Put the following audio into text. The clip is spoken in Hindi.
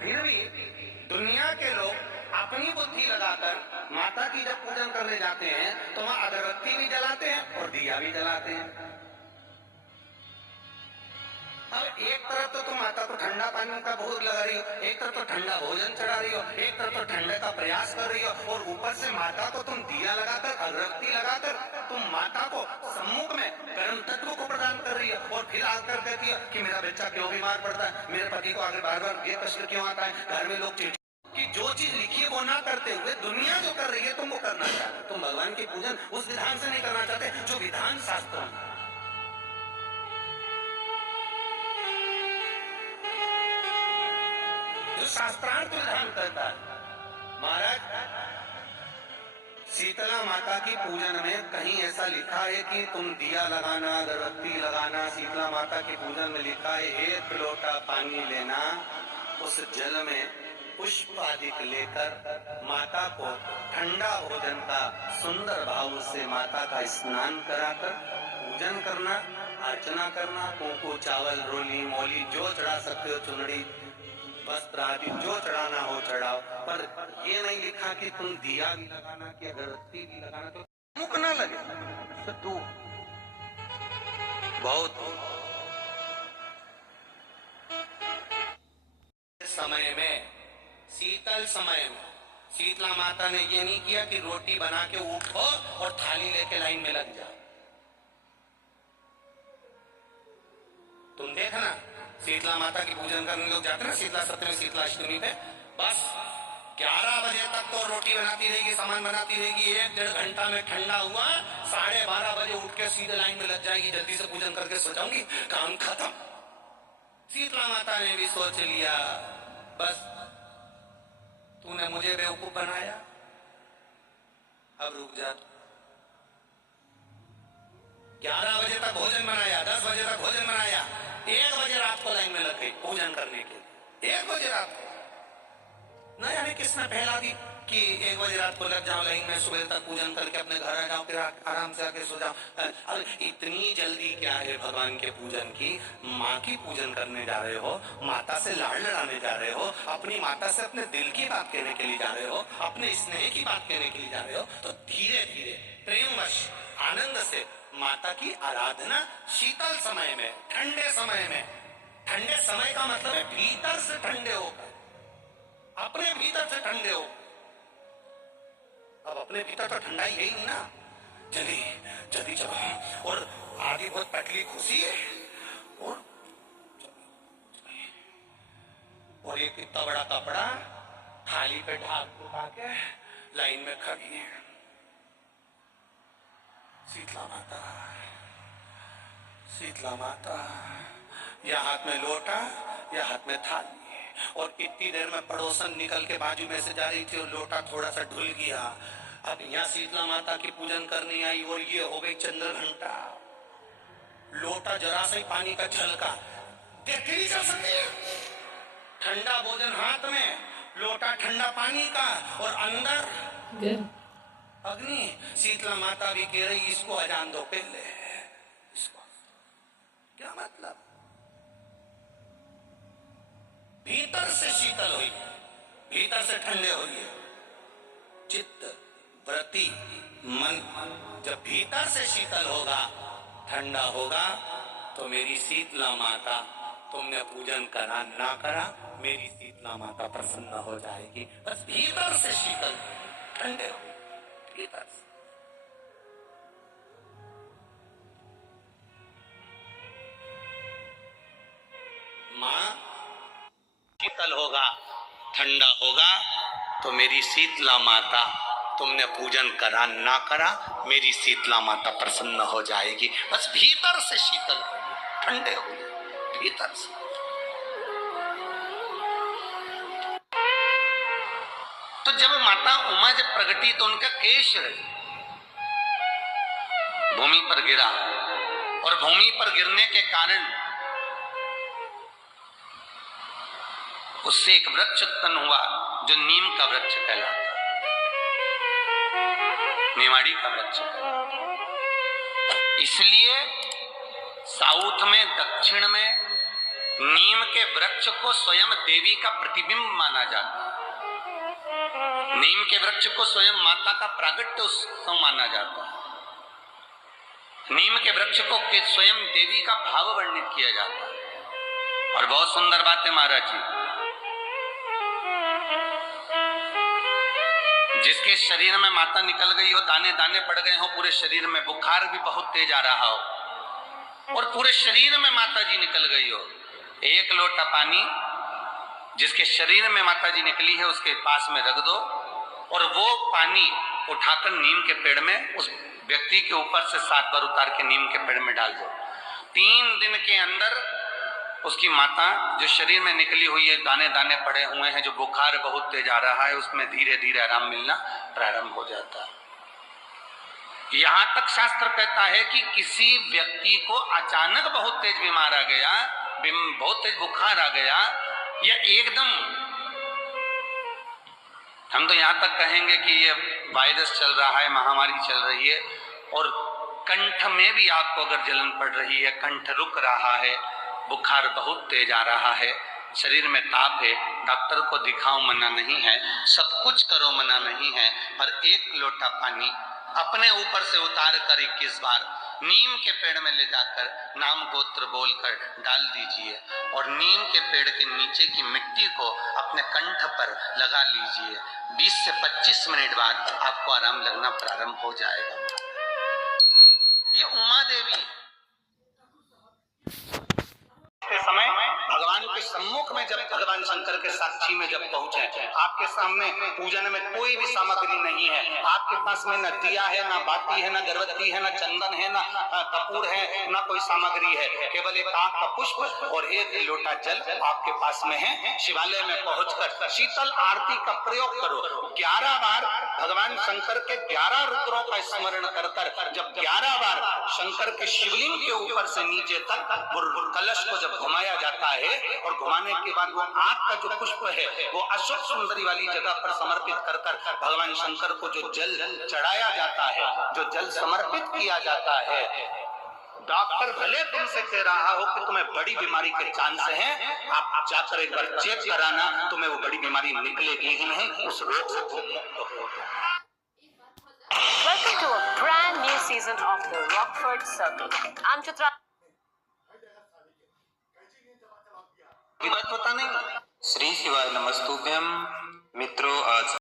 फिर भी दुनिया के लोग अपनी बुद्धि लगाकर माता की जब पूजन करने जाते हैं तो वहां अगरबत्ती भी जलाते हैं और दिया भी जलाते हैं। अब एक तरफ तो तुम माता को ठंडा पानी का भोग लगा रही हो, एक तरफ तो ठंडा भोजन चढ़ा रही हो, एक तरफ तो ठंडे का प्रयास कर रही हो, और ऊपर से माता को तुम दिया लगाकर अगरबत्ती लगाकर तुम माता को सम्मुख में गर्म तत्व को प्रदान कर रही हो, और फिर आकर कहती हो कि मेरा बच्चा क्यों बीमार पड़ता है, मेरे पति को आगे बार बार ये कष्ट क्यों आता है, घर में लोग कि जो चीज लिखी है वो ना करते हुए दुनिया जो कर रही है तुम वो करना चाहते, तुम भगवान की पूजन उस विधान से नहीं करना चाहते जो विधान शास्त्र में। जो शास्त्रार्थ विधान करता है। महाराज शीतला माता की पूजन में कहीं ऐसा लिखा है कि तुम दिया लगाना, अगरबत्ती लगाना, शीतला माता की पूजन में लिखा है एक लोटा पानी लेना, उस जल में पुष्प आदि लेकर माता को ठंडा भोजन का सुंदर भाव से माता का स्नान कराकर पूजन करना, अर्चना करना, कुंकू चावल रोली मोली जो चढ़ा सकते हो, चुनड़ी वस्त्र आदि जो चढ़ाना हो चढ़ाओ, पर ये नहीं लिखा कि तुम दिया भी लगाना कि अगरबत्ती भी लगाना, तो मुख ना लगे तो बहुत समय में, शीतल समय में शीतला माता ने ये नहीं किया कि रोटी बना के उठो और थाली लेके लाइन में लग जाओ। तुम देखना शीतला माता की पूजन करने लोग जाते ना शीतला सप्तमी शीतला अष्टमी पे, बस 11 बजे तक तो रोटी बनाती रहेगी, सामान बनाती रहेगी, 1-1.5 घंटा में ठंडा हुआ 12:30 बजे उठ के सीधे लाइन में लग जाएगी, जल्दी से पूजन करके सो जाऊंगी, काम खत्म। शीतला माता ने भी सोच लिया बस तूने मुझे बेवकूफ बनाया, अब रुक जा। 11 बजे तक भोजन बनाया, 10 बजे तक भोजन बनाया, 1 बजे रात को लाइन में लग गई पूजन करने के लिए। 1 बजे रात को न जाने किसने पहला दी कि 1 बजे रात को लग जाओ लाइन में, सुबह तक पूजन करके अपने घर आ जाओ, फिर आराम से आके सो जाओ। अरे इतनी जल्दी क्या है भगवान के पूजन की? माँ की पूजन करने जा रहे हो, माता से लाड़ लड़ाने जा रहे हो, अपनी माता से अपने दिल की बात कहने के लिए जा रहे हो, अपने स्नेह की बात कहने के लिए जा रहे हो, तो धीरे धीरे प्रेमवश आनंद से माता की आराधना शीतल समय में, ठंडे समय में। ठंडे समय का मतलब है भीतर से ठंडे होकर, अपने भीतर से ठंडे हो। अब अपने भीतर तो ठंडा ही है ही ना, जल्दी जल्दी चलो, और आधी बहुत पतली खुशी है, और एक इतना बड़ा कपड़ा थाली पे ढाक के लाइन में खड़ी है शीतला माता। शीतला माता या हाथ में लोटा या हाथ में थाली, और इतनी देर में पड़ोसन निकल के बाजू में से जा रही थी और लोटा थोड़ा सा ढुल गया। अब यहाँ शीतला माता की पूजन करने आई और ये हो गई चंद्र घंटा, लोटा जरा सा ही पानी का झलका, देखी नहीं जा सकती, ठंडा भोजन हाथ में, लोटा ठंडा पानी का, और अंदर अग्नि। शीतला माता भी कह रही इसको अजान दो पहले, इसको क्या मतलब? भीतर से शीतल हुई, भीतर से ठंडे हुई, चित्त वृत्ति मन जब भीतर से शीतल होगा, ठंडा होगा, तो मेरी शीतला माता, तुमने पूजन करा ना करा, मेरी शीतला माता प्रसन्न हो जाएगी। बस भीतर से शीतल ठंडे हो, भीतर से। मां शीतल होगा, ठंडा होगा, तो मेरी शीतला माता, तुमने पूजन करा ना करा, मेरी शीतला माता प्रसन्न हो जाएगी। बस भीतर से शीतल होइए, ठंडे होइए, भीतर से। तो जब माता उमा जब प्रगटी तो उनका केश भूमि पर गिरा, और भूमि पर गिरने के कारण उससे एक वृक्ष उत्पन्न हुआ जो नीम का वृक्ष कहलाता, निमाड़ी का वृक्ष कहलाता। इसलिए साउथ में, दक्षिण में नीम के वृक्ष को स्वयं देवी का प्रतिबिंब माना जाता है। नीम के वृक्ष को स्वयं माता का प्रागट्य उत्सव माना जाता है। नीम के वृक्ष को स्वयं देवी का भाव वर्णित किया जाता है। और बहुत सुंदर बात है महाराज जी, जिसके शरीर में माता निकल गई हो, दाने दाने पड़ गए हो पूरे शरीर में, बुखार भी बहुत तेज आ रहा हो और पूरे शरीर में माता जी निकल गई हो, एक लोटा पानी जिसके शरीर में माता जी निकली है उसके पास में रख दो और वो पानी उठाकर नीम के पेड़ में उस व्यक्ति के ऊपर से 7 बार उतार के नीम के पेड़ में डाल दो। 3 दिन के अंदर उसकी माता जो शरीर में निकली हुई है, दाने दाने पड़े हुए हैं, जो बुखार बहुत तेज आ रहा है, उसमें धीरे धीरे आराम मिलना प्रारंभ हो जाता है। यहां तक शास्त्र कहता है कि किसी व्यक्ति को अचानक बहुत तेज बीमार आ गया, बहुत तेज बुखार आ गया, या एकदम, हम तो यहां तक कहेंगे कि ये वायरस चल रहा है, महामारी चल रही है और कंठ में भी आपको अगर जलन पड़ रही है, कंठ रुक रहा है, बुखार बहुत तेज आ रहा है, शरीर में ताप है, डॉक्टर को दिखाओ मना नहीं है, सब कुछ करो मना नहीं है, पर 1 लोटा पानी अपने ऊपर से उतार कर 21 बार नीम के पेड़ में ले जाकर नाम गोत्र बोलकर डाल दीजिए और नीम के पेड़ के नीचे की मिट्टी को अपने कंठ पर लगा लीजिए। 20 से 25 मिनट बाद आपको आराम लगना प्रारंभ हो जाएगा। ये उमा देवी के समय भगवान के सम्मुख में जब भगवान शंकर के साक्षी में जब पहुंचे, आपके सामने पूजन में कोई भी सामग्री नहीं है, आपके पास में न दिया है, न बाती है, न गर्भवती है, न चंदन है, न कपूर है, न कोई सामग्री है, केवल एक आंख का पुष्प और 1 लोटा जल आपके पास में है। शिवालय में पहुंचकर शीतल आरती का प्रयोग करो। 11 बार भगवान शंकर के 11 रुद्रों का स्मरण कर कर जब 11 बार शंकर के शिवलिंग के ऊपर से नीचे तक कलश को जब घुमाया जाता है और घुमाने के बाद वो आंख का जो पुष्प है वो अशोक सुंदरी वाली जगह पर समर्पित कर कर भगवान शंकर को जो जल चढ़ाया जाता है, जो जल समर्पित किया जाता है, डॉक्टर भले तुमसे कह रहा हो कि तुम्हें बड़ी बीमारी के चांस हैं, आप जाकर एक बार चेक कराना, तुम्हें वो बड़ी बीमारी निकलेगी ही नहीं, उस रोग से तुम मुक्त हो। Welcome to a brand new season of the Rockford Circle. I'm Chitra. बात पता नहीं। श्री शिवाय नमस्तुभ्यम। मित्रों, आज